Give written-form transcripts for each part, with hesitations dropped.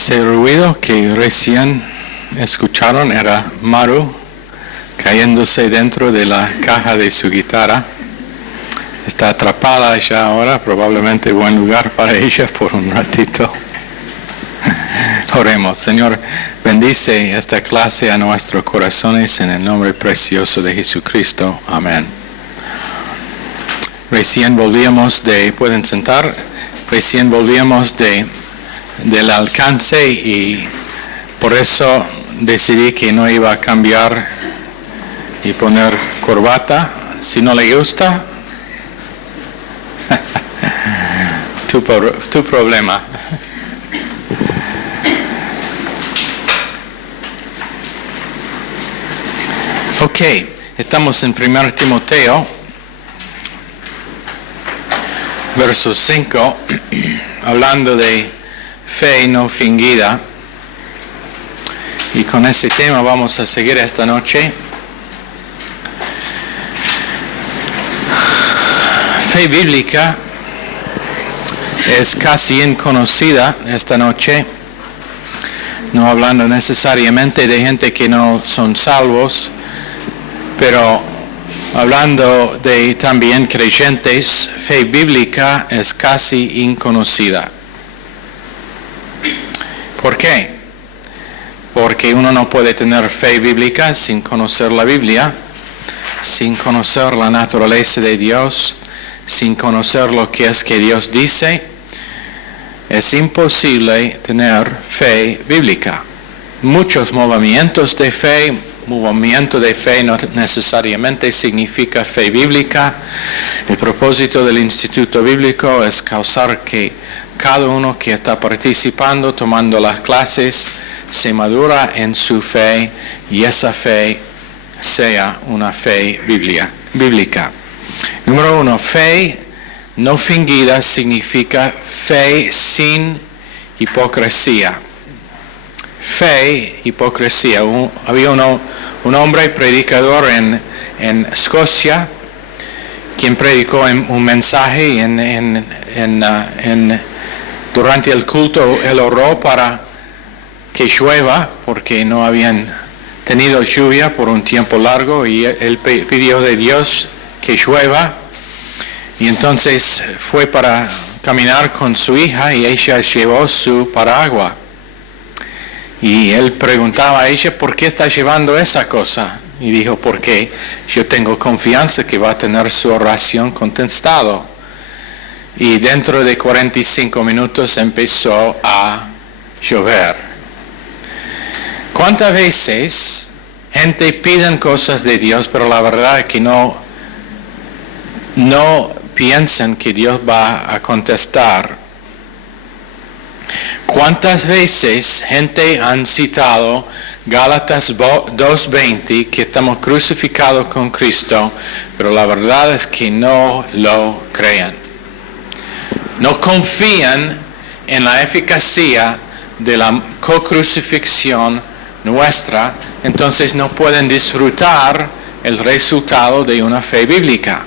Ese ruido que recién escucharon era Maru cayéndose dentro de la caja de su guitarra. Está atrapada ya ahora, probablemente buen lugar para ella por un ratito. Oremos. Señor, bendice esta clase a nuestros corazones en el nombre precioso de Jesucristo. Amén. Recién volvíamos pueden sentar, del alcance y por eso decidí que no iba a cambiar y poner corbata. Si no le gusta, tu problema. Ok, estamos en 1 Timoteo, verso 5, hablando de fe no fingida. Y con ese tema vamos a seguir esta noche. Fe bíblica es casi inconocida esta noche, no hablando necesariamente de gente que no son salvos, pero hablando de también creyentes. Fe bíblica es casi inconocida. ¿Por qué? Porque uno no puede tener fe bíblica sin conocer la Biblia, sin conocer la naturaleza de Dios, sin conocer lo que es que Dios dice. Es imposible tener fe bíblica. Muchos movimientos de fe, movimiento de fe no necesariamente significa fe bíblica. El propósito del Instituto Bíblico es causar que cada uno que está participando, tomando las clases, se madura en su fe y esa fe sea una fe bíblica. Número 1, fe no fingida significa fe sin hipocresía. Fe, hipocresía. Había un hombre predicador en Escocia quien predicó un mensaje durante el culto. Él oró para que llueva porque no habían tenido lluvia por un tiempo largo y él pidió de Dios que llueva. Y entonces fue para caminar con su hija y ella llevó su paraguas. Y él preguntaba a ella, ¿por qué está llevando esa cosa? Y dijo, porque yo tengo confianza que va a tener su oración contestado. Y dentro de 45 minutos empezó a llover. ¿Cuántas veces gente pide cosas de Dios, pero la verdad es que no piensan que Dios va a contestar? ¿Cuántas veces gente han citado Gálatas 2:20 que estamos crucificados con Cristo, pero la verdad es que no lo creen? No confían en la eficacia de la co-crucifixión nuestra, entonces no pueden disfrutar el resultado de una fe bíblica.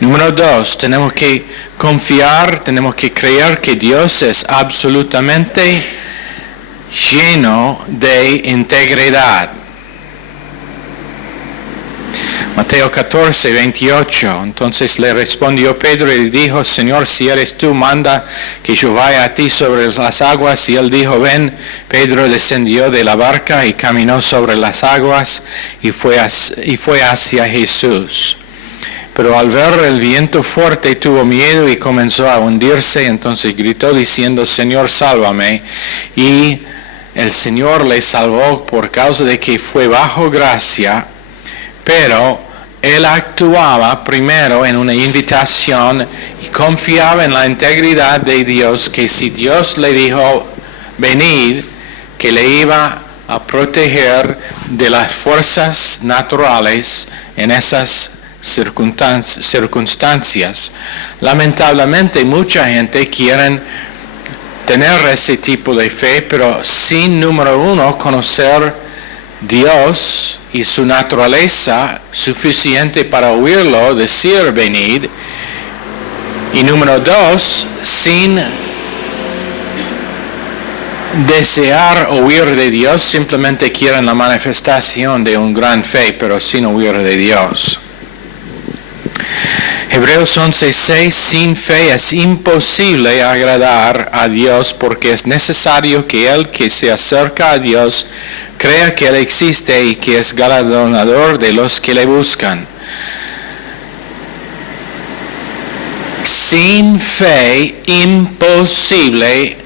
Número 2, tenemos que confiar, tenemos que creer que Dios es absolutamente lleno de integridad. Mateo 14:28. Entonces le respondió Pedro y dijo, Señor, si eres tú, manda que yo vaya a ti sobre las aguas. Y él dijo, ven. Pedro descendió de la barca y caminó sobre las aguas y fue hacia Jesús. Pero al ver el viento fuerte tuvo miedo y comenzó a hundirse. Entonces gritó diciendo, Señor, sálvame. Y el Señor le salvó por causa de que fue bajo gracia, pero él actuaba primero en una invitación y confiaba en la integridad de Dios, que si Dios le dijo, venid, que le iba a proteger de las fuerzas naturales en esas circunstancias. Lamentablemente mucha gente quiere tener ese tipo de fe, pero sin, número 1, conocer Dios y su naturaleza suficiente para oírlo decir venid, y número 2, sin desear huir de Dios, simplemente quieren la manifestación de un gran fe, pero sin huir de Dios. Hebreos 11:6, sin fe es imposible agradar a Dios porque es necesario que el que se acerca a Dios crea que Él existe y que es galardonador de los que le buscan. Sin fe, imposible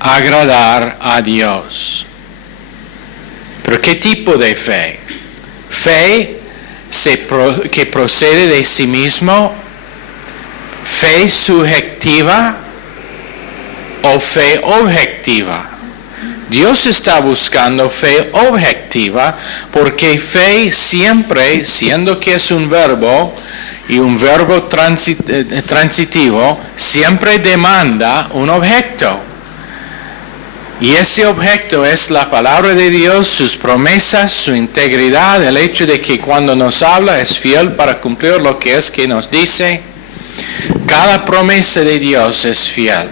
agradar a Dios. ¿Pero qué tipo de fe? Fe que procede de sí mismo, fe subjetiva o fe objetiva. Dios está buscando fe objetiva porque fe siempre, siendo que es un verbo y un verbo transitivo, siempre demanda un objeto. Y ese objeto es la palabra de Dios, sus promesas, su integridad, el hecho de que cuando nos habla es fiel para cumplir lo que es que nos dice. Cada promesa de Dios es fiel.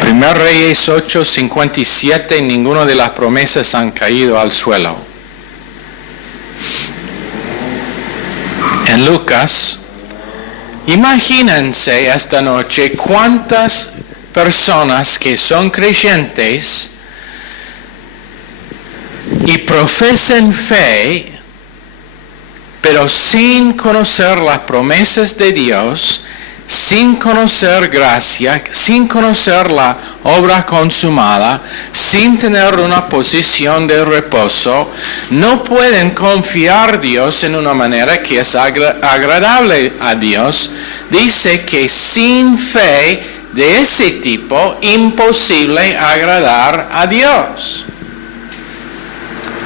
Primer Reyes 8:57, ninguna de las promesas han caído al suelo. En Lucas, imagínense esta noche cuántas personas que son creyentes y profesan fe, pero sin conocer las promesas de Dios, sin conocer gracia, sin conocer la obra consumada, sin tener una posición de reposo, no pueden confiar a Dios en una manera que es agradable a Dios. Dice que sin fe de ese tipo, imposible agradar a Dios.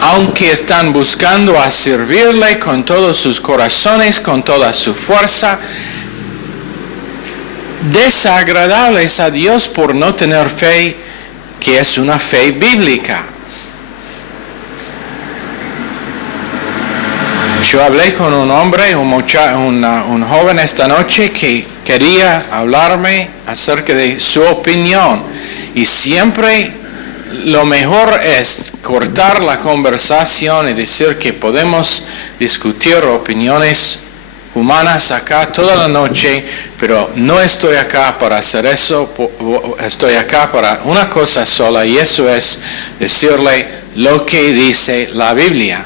Aunque están buscando a servirle con todos sus corazones, con toda su fuerza, desagradables a Dios por no tener fe que es una fe bíblica. Yo hablé con un hombre, un joven esta noche que quería hablarme acerca de su opinión, y siempre lo mejor es cortar la conversación y decir que podemos discutir opiniones humanas acá toda la noche, pero no estoy acá para hacer eso, estoy acá para una cosa sola, y eso es decirle lo que dice la Biblia.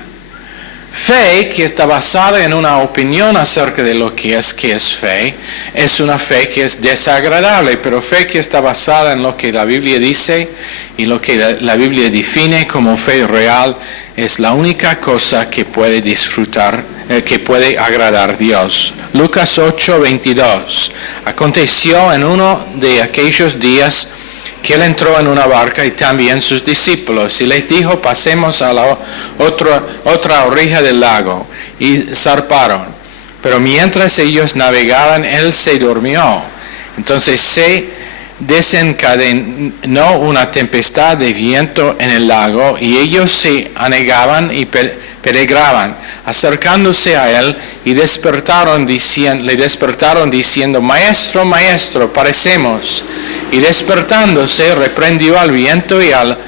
Fe que está basada en una opinión acerca de lo que es fe, es una fe que es desagradable, pero fe que está basada en lo que la Biblia dice y lo que la Biblia define como fe real, es la única cosa que puede disfrutar, que puede agradar a Dios. Lucas 8:22. Aconteció en uno de aquellos días que él entró en una barca y también sus discípulos, y les dijo: pasemos a la otra orilla del lago, y zarparon. Pero mientras ellos navegaban, él se durmió. Entonces se desencadenó una tempestad de viento en el lago, y ellos se anegaban y peregraban, acercándose a él, y le despertaron diciendo: Maestro, Maestro, perecemos. Y despertándose, reprendió al viento y al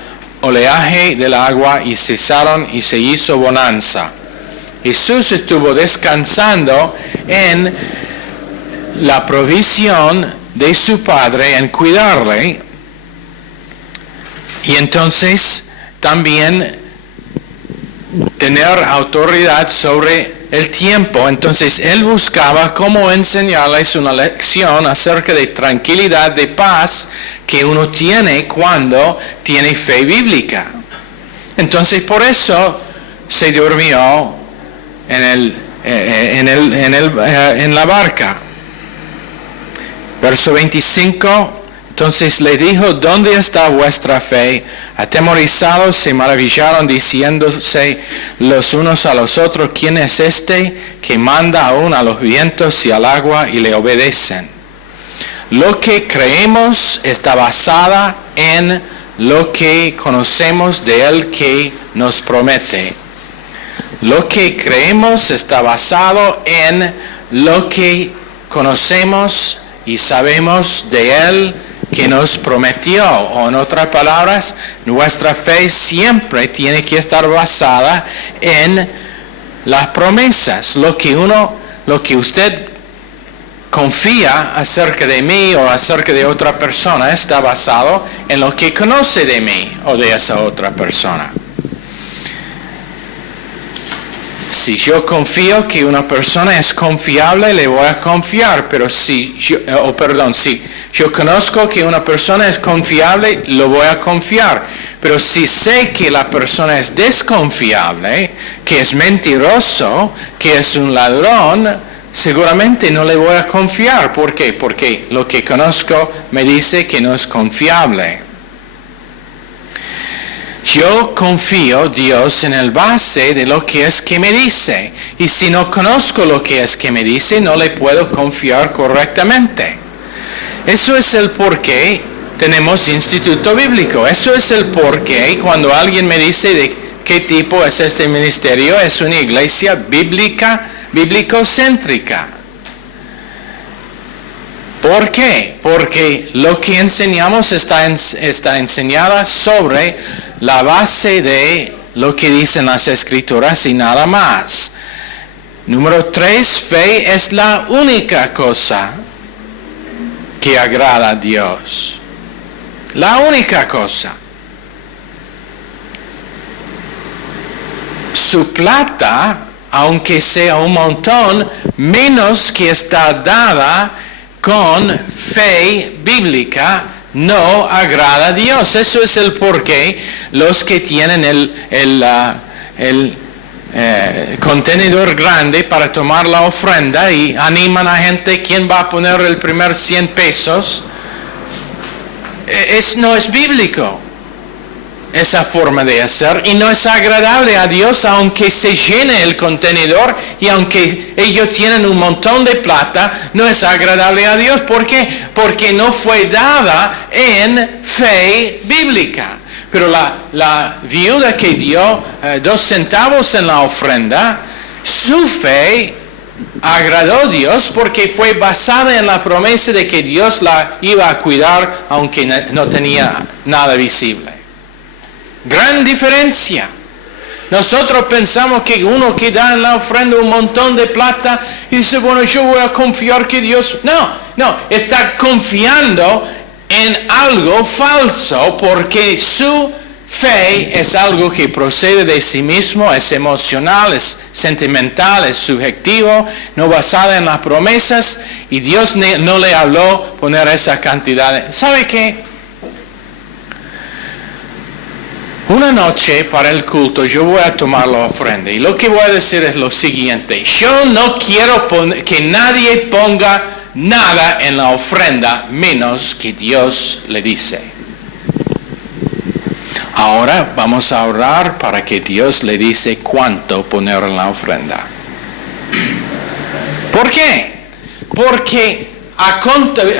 oleaje del agua, y cesaron, y se hizo bonanza. Jesús estuvo descansando en la provisión de su Padre, en cuidarle, y entonces también tener autoridad sobre el tiempo. Entonces él buscaba cómo enseñarles una lección acerca de tranquilidad, de paz que uno tiene cuando tiene fe bíblica. Entonces por eso se durmió en la barca. Verso 25. Entonces le dijo: ¿dónde está vuestra fe? Atemorizados se maravillaron, diciéndose los unos a los otros: ¿quién es este que manda aún a los vientos y al agua y le obedecen? Lo que creemos está basada en lo que conocemos de Él que nos promete. Lo que creemos está basado en lo que conocemos y sabemos de Él que nos prometió. O en otras palabras, nuestra fe siempre tiene que estar basada en las promesas. Lo que usted confía acerca de mí o acerca de otra persona está basado en lo que conoce de mí o de esa otra persona. Si yo confío que una persona es confiable, le voy a confiar, pero si yo conozco que una persona es confiable, lo voy a confiar. Pero si sé que la persona es desconfiable, que es mentiroso, que es un ladrón, seguramente no le voy a confiar. ¿Por qué? Porque lo que conozco me dice que no es confiable. Yo confío Dios en el base de lo que es que me dice. Y si no conozco lo que es que me dice, no le puedo confiar correctamente. Eso es el porqué tenemos instituto bíblico. Eso es el porqué cuando alguien me dice de qué tipo es este ministerio, es una iglesia bíblico-céntrica. ¿Por qué? Porque lo que enseñamos está enseñada sobre la base de lo que dicen las Escrituras y nada más. Número 3, fe es la única cosa que agrada a Dios. La única cosa. Su plata, aunque sea un montón, menos que está dada con fe bíblica, no agrada a Dios. Eso es el porqué los que tienen el contenedor grande para tomar la ofrenda y animan a gente, ¿quién va a poner el primer 100 pesos? No es bíblico esa forma de hacer y no es agradable a Dios, aunque se llene el contenedor y aunque ellos tienen un montón de plata, no es agradable a Dios. ¿Por qué? Porque no fue dada en fe bíblica. Pero la viuda que dio 2 centavos en la ofrenda, su fe agradó a Dios porque fue basada en la promesa de que Dios la iba a cuidar aunque no tenía nada visible. Gran diferencia. Nosotros pensamos que uno que da en la ofrenda un montón de plata y dice, bueno, yo voy a confiar que Dios... No, está confiando en algo falso porque su fe es algo que procede de sí mismo, es emocional, es sentimental, es subjetivo, no basada en las promesas, y Dios no le habló poner esa cantidad. ¿Sabe qué? Una noche para el culto yo voy a tomar la ofrenda y lo que voy a decir es lo siguiente: yo no quiero que nadie ponga nada en la ofrenda menos que Dios le dice. Ahora vamos a orar para que Dios le dice cuánto poner en la ofrenda. ¿Por qué? Porque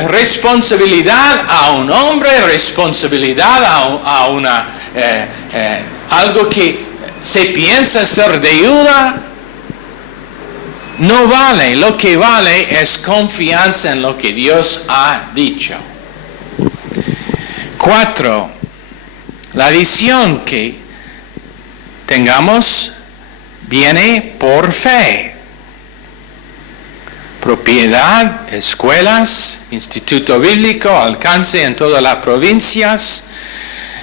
responsabilidad a un hombre, responsabilidad a una algo que se piensa ser deuda, no vale. Lo que vale es confianza en lo que Dios ha dicho. 4. La visión que tengamos viene por fe. Propiedad, escuelas, instituto bíblico, alcance en todas las provincias,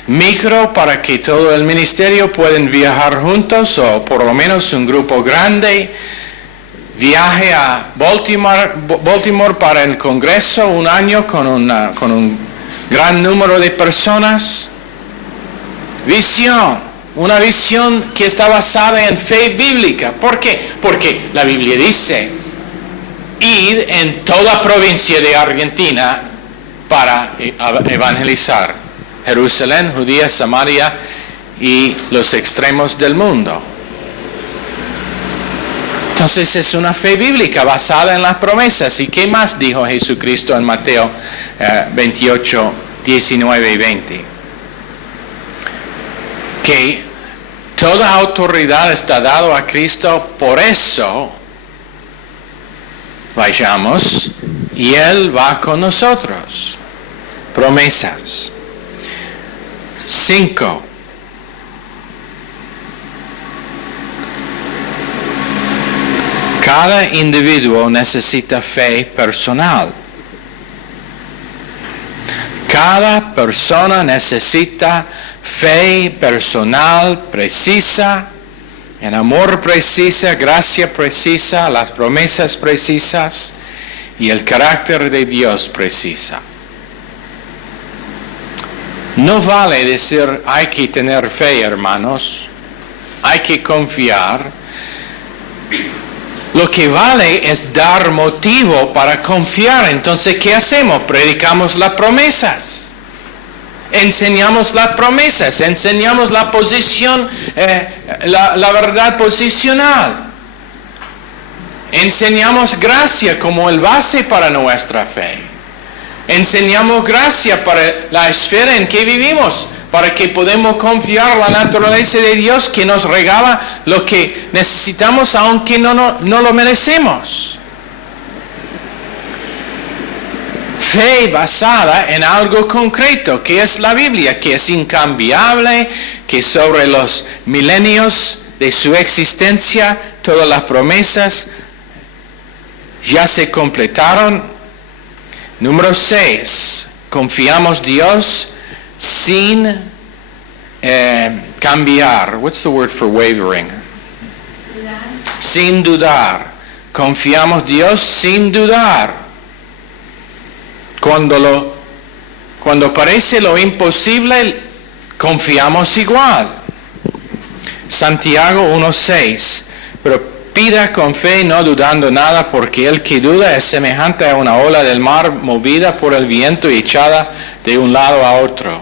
micro para que todo el ministerio puedan viajar juntos o por lo menos un grupo grande, viaje a Baltimore para el Congreso un año con un gran número de personas. Visión, una visión que está basada en fe bíblica. ¿Por qué? Porque la Biblia dice: id en toda provincia de Argentina para evangelizar Jerusalén, Judea, Samaria y los extremos del mundo. Entonces es una fe bíblica basada en las promesas. ¿Y qué más dijo Jesucristo en Mateo 28, 19 y 20? Que toda autoridad está dada a Cristo, por eso vayamos y Él va con nosotros. Promesas. 5. Cada individuo necesita fe personal. Cada persona necesita fe personal precisa, en amor precisa, gracia precisa, las promesas precisas y el carácter de Dios precisa. No vale decir hay que tener fe, hermanos, hay que confiar. Lo que vale es dar motivo para confiar. Entonces, ¿qué hacemos? Predicamos las promesas. Enseñamos las promesas. Enseñamos la posición, la verdad posicional. Enseñamos gracia como el base para nuestra fe. Enseñamos gracia para la esfera en que vivimos, para que podamos confiar en la naturaleza de Dios que nos regala lo que necesitamos aunque no lo merecemos. Fe basada en algo concreto, que es la Biblia, que es incambiable, que sobre los milenios de su existencia, todas las promesas ya se completaron. Número 6, confiamos en Dios sin cambiar. What's the word for wavering? Sin dudar. Confiamos en Dios sin dudar. Cuando parece lo imposible, confiamos igual. Santiago 1:6. Pero pida con fe, no dudando nada, porque el que duda es semejante a una ola del mar movida por el viento y echada de un lado a otro.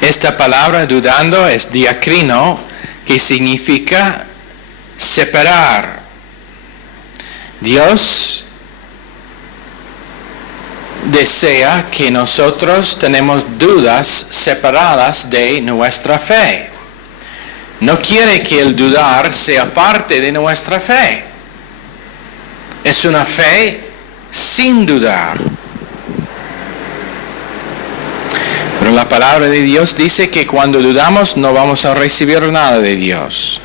Esta palabra dudando es diacrino, que significa separar. Dios desea que nosotros tenemos dudas separadas de nuestra fe. No quiere que el dudar sea parte de nuestra fe. Es una fe sin dudar. Pero la palabra de Dios dice que cuando dudamos no vamos a recibir nada de Dios.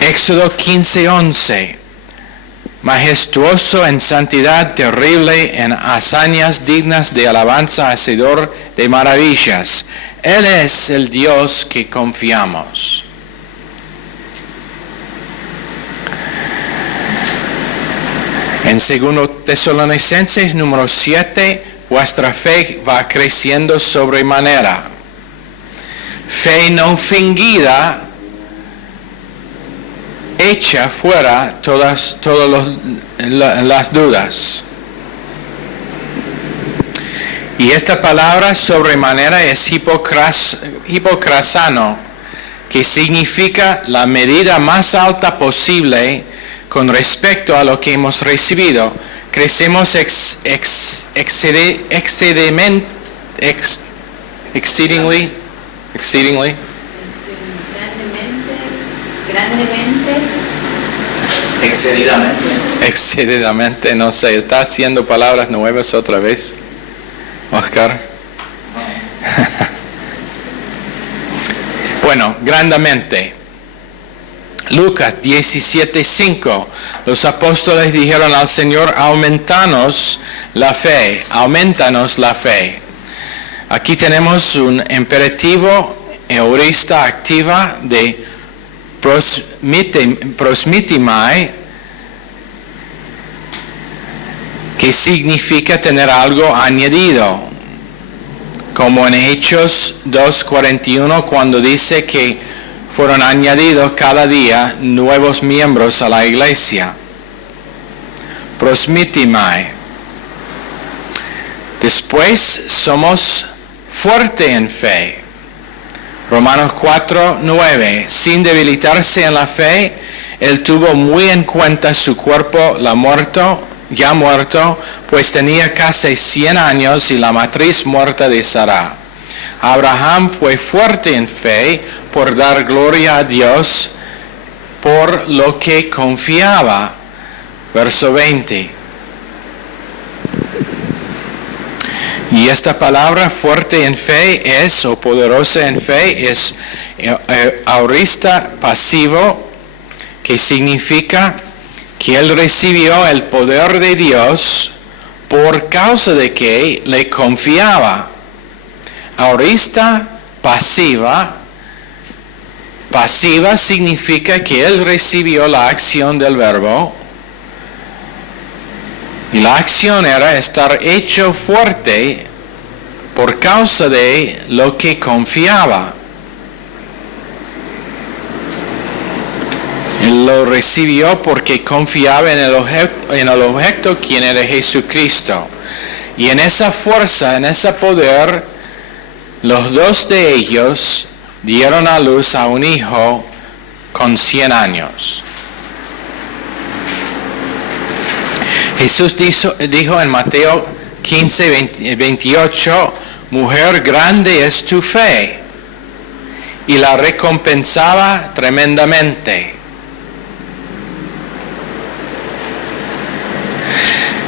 Éxodo 15:11. Majestuoso en santidad, terrible en hazañas dignas de alabanza, hacedor de maravillas. Él es el Dios que confiamos. En 2 Tesalonicenses número 7, vuestra fe va creciendo sobremanera. Fe no fingida echa fuera todas las dudas. Y esta palabra sobremanera es hipocrasano, que significa la medida más alta posible con respecto a lo que hemos recibido. Crecemos exceedingly. Excedidamente, no sé, está haciendo palabras nuevas otra vez, Oscar. Bueno, grandemente. Lucas 17:5. Los apóstoles dijeron al Señor, aumentanos la fe. Aquí tenemos un imperativo eurista activa de prosmitimai, que significa tener algo añadido, como en Hechos 2:41, cuando dice que fueron añadidos cada día nuevos miembros a la iglesia. Prosmitimai. Después somos fuertes en fe. Romanos 4:9. Sin debilitarse en la fe, él tuvo muy en cuenta su cuerpo ya muerto, pues tenía casi 100 años y la matriz muerta de Sara. Abraham fue fuerte en fe por dar gloria a Dios por lo que confiaba. Verso 20. Y esta palabra fuerte en fe es, o poderosa en fe, es aorista pasivo, que significa que él recibió el poder de Dios por causa de que le confiaba. Aorista pasiva significa que él recibió la acción del verbo. Y la acción era estar hecho fuerte por causa de lo que confiaba. Él lo recibió porque confiaba en el objeto quien era Jesucristo. Y en esa fuerza, en ese poder, los dos de ellos dieron a luz a un hijo con 100 años. Jesús dijo en Mateo 15, 28, mujer, grande es tu fe, y la recompensaba tremendamente.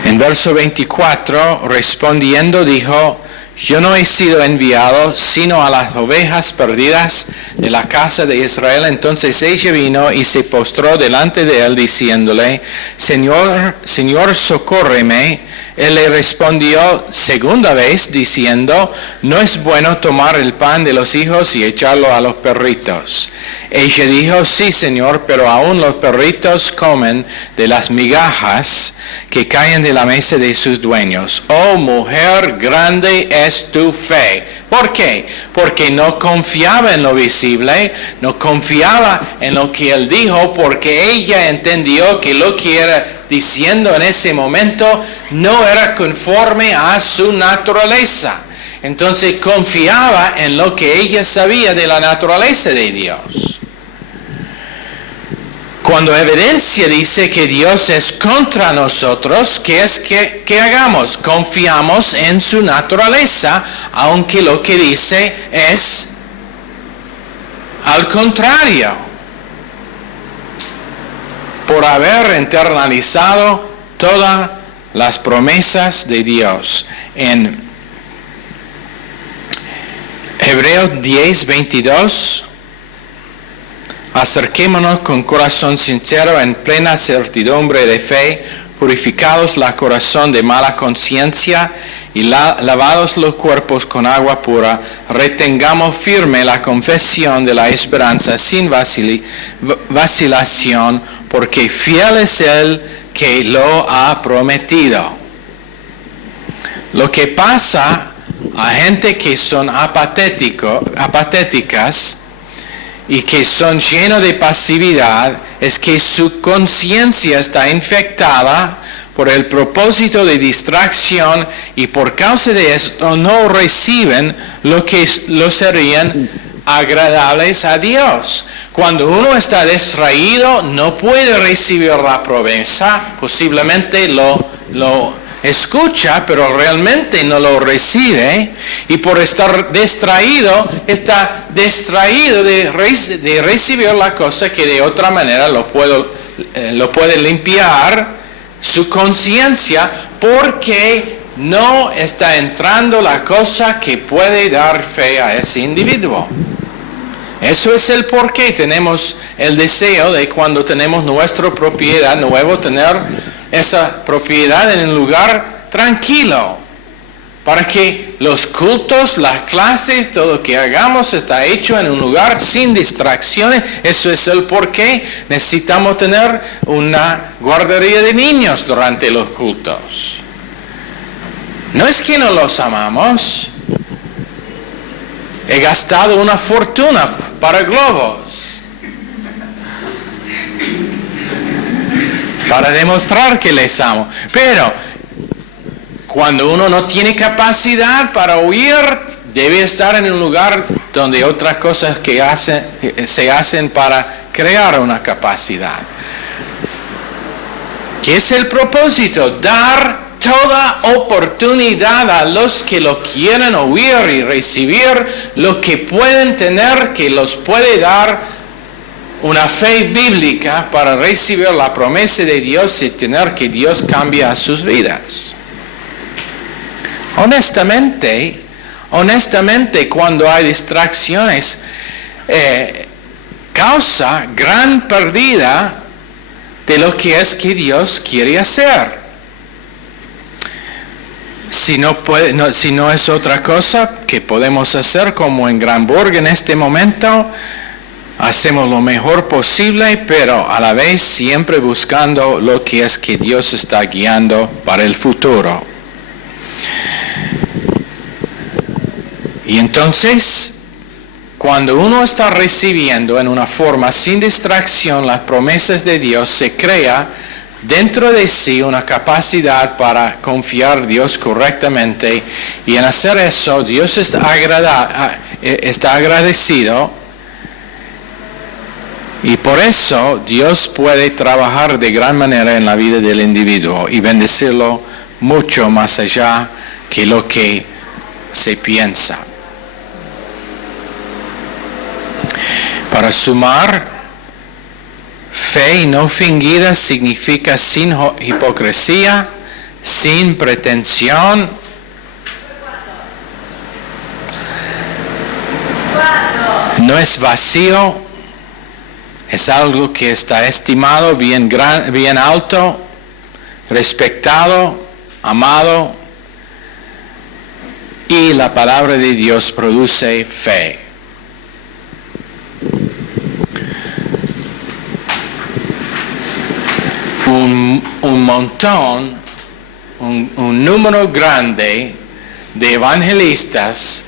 En verso 24, respondiendo, dijo, yo no he sido enviado sino a las ovejas perdidas de la casa de Israel. Entonces ella vino y se postró delante de él diciéndole, Señor, socórreme. Él le respondió segunda vez diciendo, no es bueno tomar el pan de los hijos y echarlo a los perritos. Ella dijo, sí, Señor, pero aún los perritos comen de las migajas que caen de la mesa de sus dueños. Oh, mujer, grande es tu fe. ¿Por qué? Porque no confiaba en lo visible, no confiaba en lo que él dijo, porque ella entendió que lo que era diciendo en ese momento no era conforme a su naturaleza. Entonces confiaba en lo que ella sabía de la naturaleza de Dios. Cuando evidencia dice que Dios es contra nosotros, ¿qué es que hagamos? Confiamos en su naturaleza, aunque lo que dice es al contrario. Por haber internalizado todas las promesas de Dios. En Hebreos 10, 22, acerquémonos con corazón sincero en plena certidumbre de fe, purificados la corazón de mala conciencia y lavados los cuerpos con agua pura, retengamos firme la confesión de la esperanza sin vacilación, porque fiel es el que lo ha prometido. Lo que pasa a gente que son apatéticas y que son llenos de pasividad es que su conciencia está infectada por el propósito de distracción y por causa de esto no reciben lo que lo serían agradables a Dios. Cuando uno está distraído no puede recibir la promesa, posiblemente lo escucha, pero realmente no lo recibe, y por estar distraído, está distraído de recibir la cosa que de otra manera lo puede limpiar su conciencia, porque no está entrando la cosa que puede dar fe a ese individuo. Eso es el por qué tenemos el deseo de cuando tenemos nuestra propiedad nueva, tener esa propiedad en un lugar tranquilo, para que los cultos, las clases, todo lo que hagamos está hecho en un lugar sin distracciones. Eso es el por qué necesitamos tener una guardería de niños durante los cultos. No es que no los amamos. He gastado una fortuna para globos, para demostrar que les amo. Pero cuando uno no tiene capacidad para oír, debe estar en un lugar donde otras cosas se hacen para crear una capacidad. ¿Qué es el propósito? Dar toda oportunidad a los que lo quieren oír y recibir lo que pueden tener, que los puede dar una fe bíblica para recibir la promesa de Dios y tener que Dios cambie a sus vidas. Honestamente, cuando hay distracciones, causa gran pérdida de lo que es que Dios quiere hacer. Si no es otra cosa que podemos hacer como en Granburg en este momento, hacemos lo mejor posible, pero a la vez siempre buscando lo que es que Dios está guiando para el futuro. Y entonces, cuando uno está recibiendo en una forma sin distracción las promesas de Dios, se crea dentro de sí una capacidad para confiar en Dios correctamente, y en hacer eso Dios está agradecido, y por eso Dios puede trabajar de gran manera en la vida del individuo y bendecirlo mucho más allá que lo que se piensa. Para sumar, fe no fingida significa sin hipocresía, sin pretensión, no es vacío, es algo que está estimado, bien alto, respetado, amado, y la palabra de Dios produce fe. Un número grande de evangelistas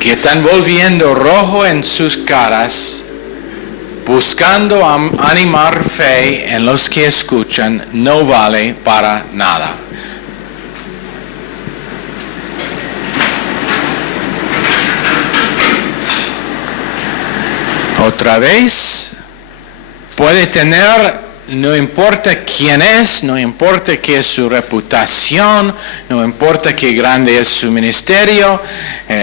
que están volviendo rojo en sus caras, buscando animar fe en los que escuchan, no vale para nada. Otra vez, puede tener, no importa quién es, no importa qué es su reputación, no importa qué grande es su ministerio,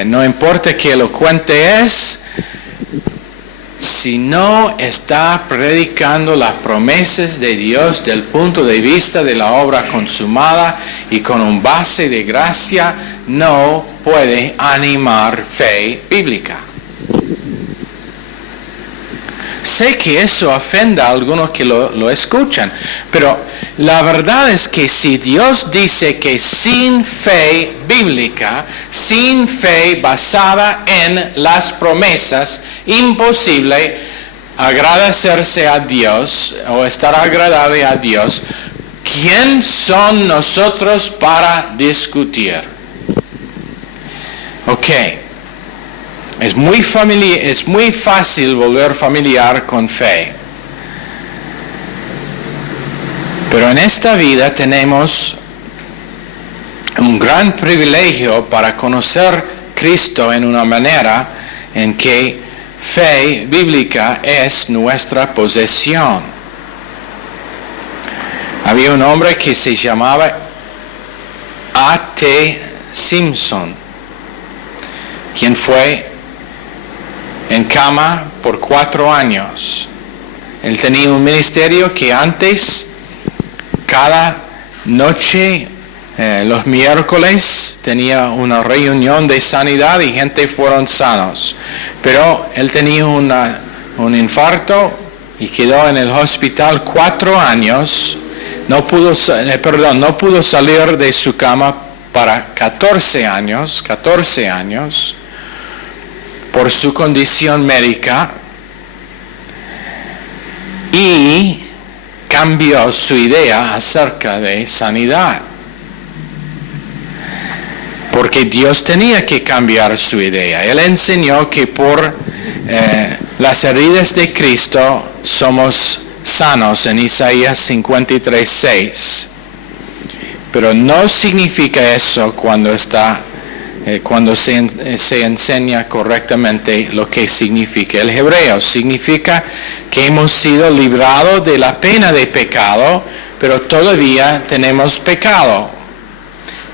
no importa qué elocuente es, si no está predicando las promesas de Dios del punto de vista de la obra consumada y con un base de gracia, no puede animar fe bíblica. Sé que eso ofenda a algunos que lo escuchan, pero la verdad es que si Dios dice que sin fe bíblica, sin fe basada en las promesas, imposible agradecerse a Dios o estar agradable a Dios, ¿quién son nosotros para discutir? Ok. Es muy fácil volver familiar con fe. Pero en esta vida tenemos un gran privilegio para conocer a Cristo en una manera en que fe bíblica es nuestra posesión. Había un hombre que se llamaba A.T. Simpson, quien fue en cama por 4 años. Él tenía un ministerio que antes, cada noche, los miércoles, tenía una reunión de sanidad y gente fueron sanos. Pero él tenía un infarto y quedó en el hospital 4 años. No pudo salir de su cama para 14 años. Por su condición médica, y cambió su idea acerca de sanidad, porque Dios tenía que cambiar su idea. Él enseñó que por las heridas de Cristo somos sanos en Isaías 53:6, pero no significa eso cuando se enseña correctamente lo que significa el hebreo. Significa que hemos sido librados de la pena de pecado, pero todavía tenemos pecado.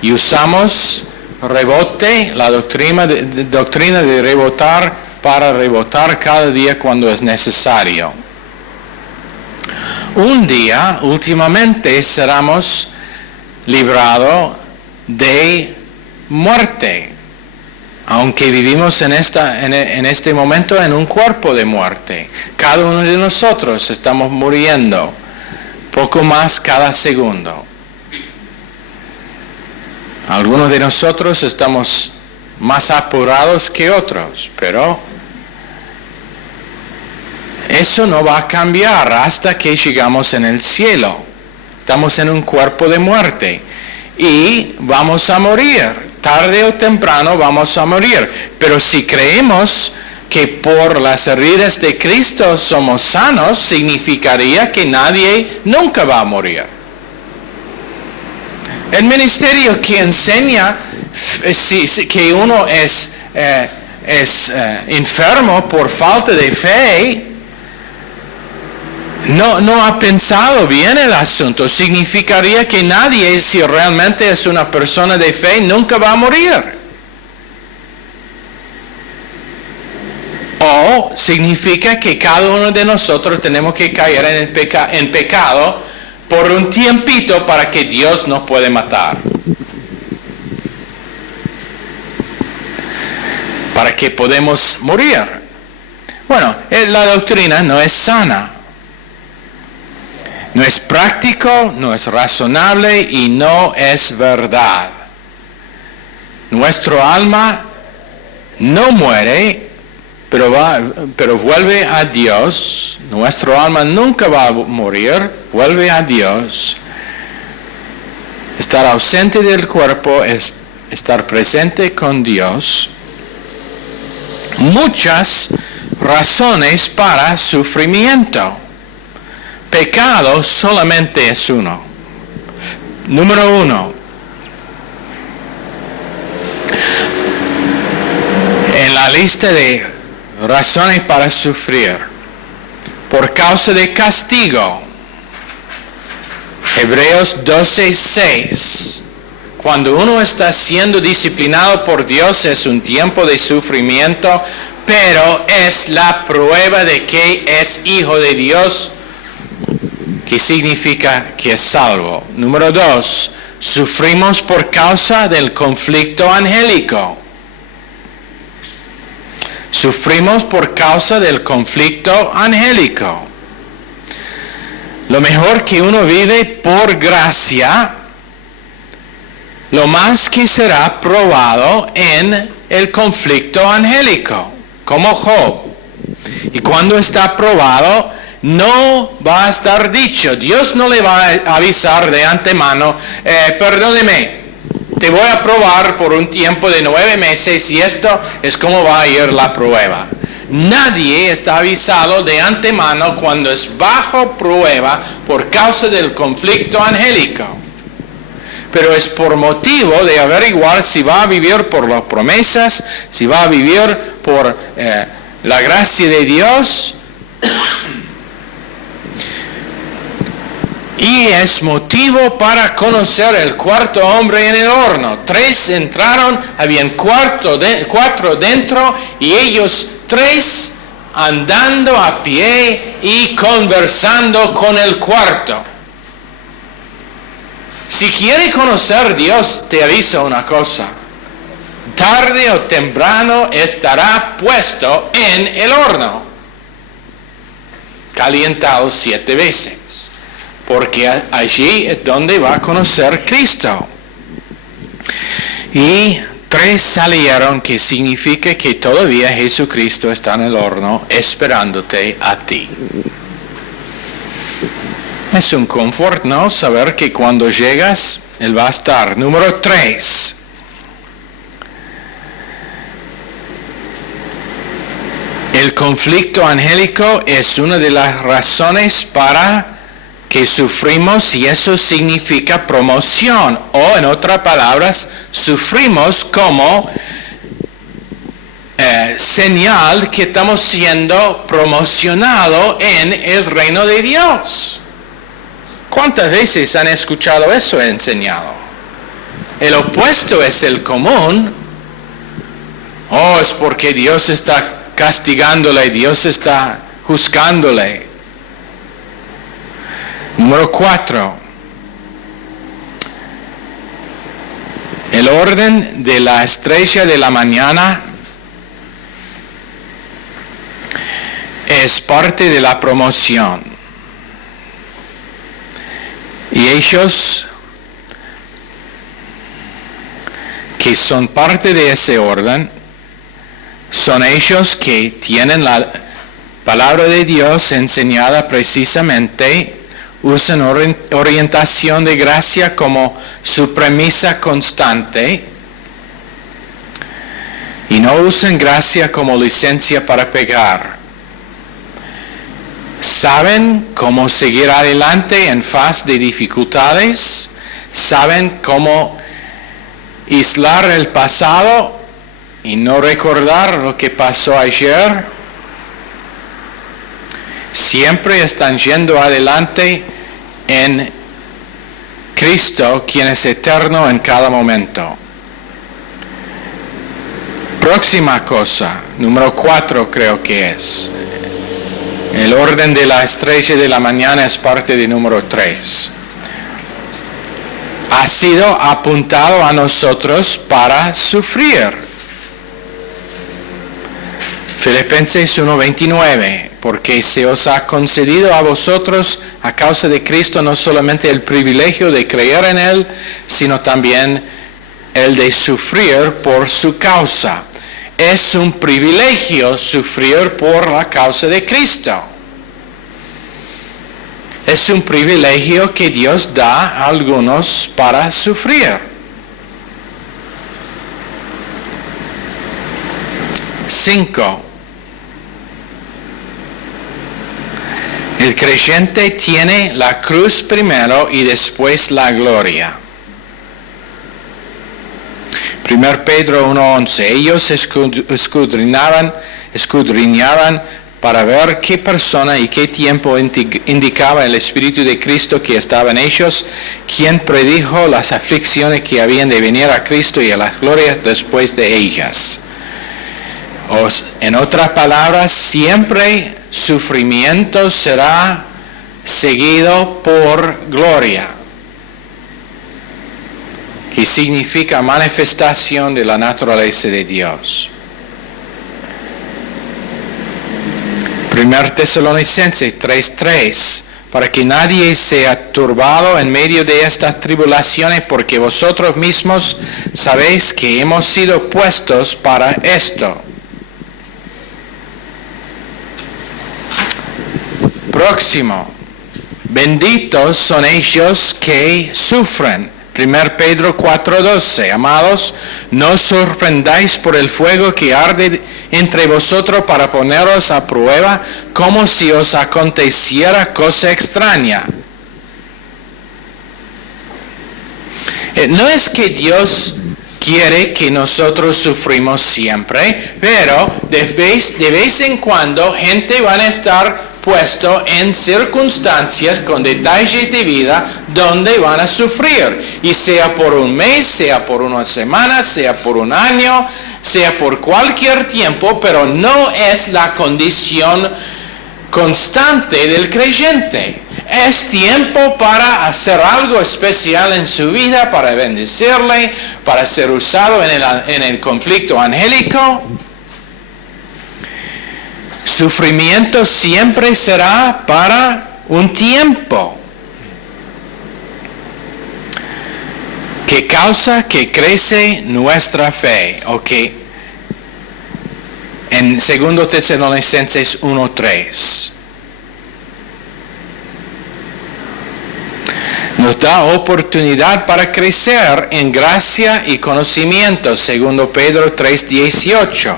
Y usamos la doctrina de rebotar para rebotar cada día cuando es necesario. Un día, últimamente, seremos librados de muerte, aunque vivimos en este momento en un cuerpo de muerte. Cada uno de nosotros estamos muriendo, poco más cada segundo. Algunos de nosotros estamos más apurados que otros, pero eso no va a cambiar hasta que llegamos en el cielo. Estamos en un cuerpo de muerte y vamos a morir. Tarde o temprano vamos a morir. Pero si creemos que por las heridas de Cristo somos sanos, significaría que nadie nunca va a morir. El ministerio que enseña que uno es enfermo por falta de fe, no ha pensado bien el asunto. Significaría que nadie, si realmente es una persona de fe, nunca va a morir. O significa que cada uno de nosotros tenemos que caer en pecado por un tiempito para que Dios nos puede matar. Para que podamos morir. Bueno, la doctrina no es sana. No es práctico, no es razonable y no es verdad. Nuestro alma no muere, pero vuelve a Dios. Nuestro alma nunca va a morir, vuelve a Dios. Estar ausente del cuerpo es estar presente con Dios. Muchas razones para sufrimiento. Pecado solamente es uno. Número 1. En la lista de razones para sufrir, por causa de castigo. Hebreos 12:6. Cuando uno está siendo disciplinado por Dios es un tiempo de sufrimiento, pero es la prueba de que es hijo de Dios, que significa que es salvo. Número 2, sufrimos por causa del conflicto angélico. Sufrimos por causa del conflicto angélico. Lo mejor que uno vive por gracia, lo más que será probado en el conflicto angélico, como Job. Y cuando está probado, no va a estar dicho, Dios no le va a avisar de antemano, perdóneme, te voy a probar por un tiempo de 9 meses y esto es como va a ir la prueba. Nadie está avisado de antemano cuando es bajo prueba por causa del conflicto angélico. Pero es por motivo de averiguar si va a vivir por las promesas, si va a vivir por la gracia de Dios. Y es motivo para conocer el cuarto hombre en el horno. 3 entraron, habían 4 dentro y ellos 3 andando a pie y conversando con el cuarto. Si quiere conocer Dios, te aviso una cosa. Tarde o temprano estará puesto en el horno, calentado 7 veces. Porque allí es donde va a conocer Cristo. Y 3 salieron, que significa que todavía Jesucristo está en el horno esperándote a ti. Es un confort, ¿no? Saber que cuando llegas, Él va a estar. Número 3. El conflicto angélico es una de las razones para que sufrimos, y eso significa promoción, o en otras palabras, sufrimos como señal que estamos siendo promocionados en el reino de Dios. ¿Cuántas veces han escuchado eso enseñado? El opuesto es el común. Es porque Dios está castigándole, Dios está juzgándole. Número 4. El orden de la estrella de la mañana es parte de la promoción. Y ellos que son parte de ese orden son ellos que tienen la palabra de Dios enseñada precisamente, usan orientación de gracia como su premisa constante y no usan gracia como licencia para pecar. Saben cómo seguir adelante en faz de dificultades, saben cómo aislar el pasado y no recordar lo que pasó ayer. Siempre están yendo adelante en Cristo, quien es eterno en cada momento. Próxima cosa, número 4 creo que es. El orden de la estrella de la mañana es parte de número 3. Ha sido apuntado a nosotros para sufrir. Filipenses 1:29, porque se os ha concedido a vosotros a causa de Cristo no solamente el privilegio de creer en Él, sino también el de sufrir por su causa. Es un privilegio sufrir por la causa de Cristo. Es un privilegio que Dios da a algunos para sufrir. 5. El creyente tiene la cruz primero y después la gloria. 1 Pedro 1:11. Ellos escudriñaban para ver qué persona y qué tiempo indicaba el Espíritu de Cristo que estaba en ellos, quien predijo las aflicciones que habían de venir a Cristo y a las glorias después de ellas. En otras palabras, siempre sufrimiento será seguido por gloria, que significa manifestación de la naturaleza de Dios. 1 Tesalonicenses 3:3, para que nadie sea turbado en medio de estas tribulaciones, porque vosotros mismos sabéis que hemos sido puestos para esto. Próximo. Benditos son ellos que sufren. 1 Pedro 4:12. Amados, no os sorprendáis por el fuego que arde entre vosotros para poneros a prueba, como si os aconteciera cosa extraña. No es que Dios quiere que nosotros sufrimos siempre, pero de vez en cuando gente van a estar puesto en circunstancias con detalles de vida donde van a sufrir, y sea por un mes, sea por una semana, sea por un año, sea por cualquier tiempo, pero no es la condición constante del creyente. Es tiempo para hacer algo especial en su vida, para bendecirle, para ser usado en el conflicto angélico. Sufrimiento siempre será para un tiempo que causa que crece nuestra fe, en 2 Tesalonicenses 1:3. Nos da oportunidad para crecer en gracia y conocimiento, 2 Pedro 3:18.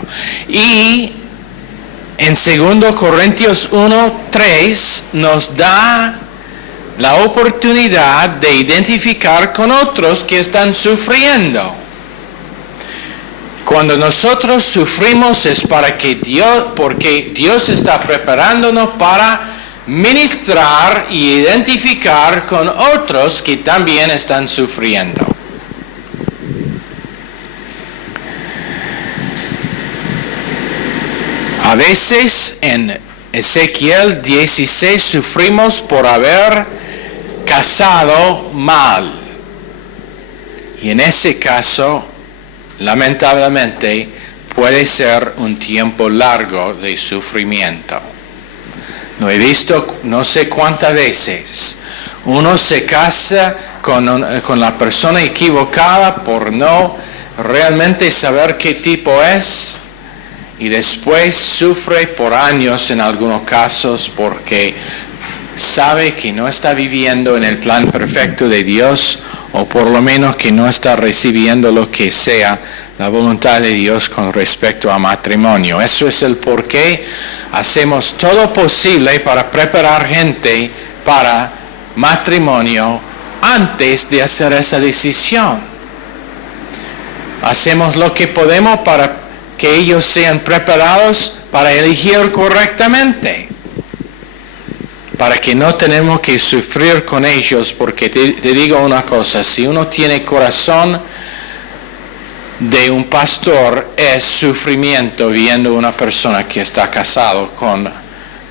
Y en 2 Corintios 1:3 nos da la oportunidad de identificar con otros que están sufriendo. Cuando nosotros sufrimos es porque Dios está preparándonos para ministrar y identificar con otros que también están sufriendo. A veces en Ezequiel 16 sufrimos por haber casado mal. Y en ese caso, lamentablemente, puede ser un tiempo largo de sufrimiento. Lo he visto no sé cuántas veces. Uno se casa con la persona equivocada por no realmente saber qué tipo es, y después sufre por años en algunos casos porque sabe que no está viviendo en el plan perfecto de Dios, o por lo menos que no está recibiendo lo que sea la voluntad de Dios con respecto a matrimonio. Eso es el por qué hacemos todo posible para preparar gente para matrimonio antes de hacer esa decisión. Hacemos lo que podemos para que ellos sean preparados para elegir correctamente, para que no tenemos que sufrir con ellos, porque te digo una cosa, si uno tiene corazón de un pastor, es sufrimiento viendo una persona que está casado con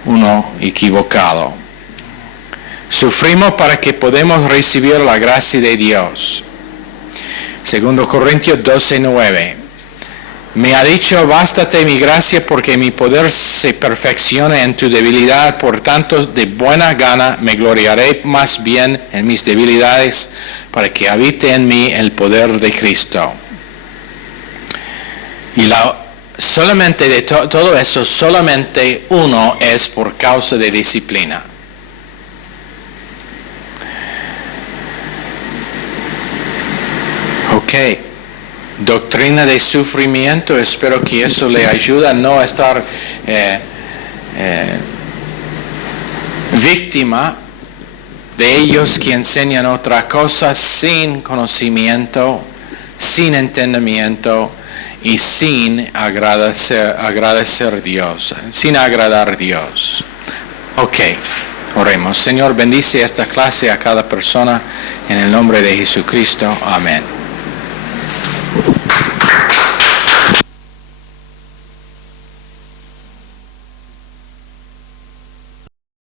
uno equivocado. Sufrimos para que podamos recibir la gracia de Dios. 2 Corintios 12:9. Me ha dicho, bástate mi gracia, porque mi poder se perfecciona en tu debilidad. Por tanto, de buena gana me gloriaré más bien en mis debilidades, para que habite en mí el poder de Cristo. Y solamente de todo eso, solamente uno es por causa de disciplina. Ok. Doctrina de sufrimiento, espero que eso le ayude a no estar víctima de ellos que enseñan otra cosa sin conocimiento, sin entendimiento y sin agradecer a Dios, sin agradar a Dios. Ok, oremos. Señor, bendice esta clase a cada persona en el nombre de Jesucristo. Amén.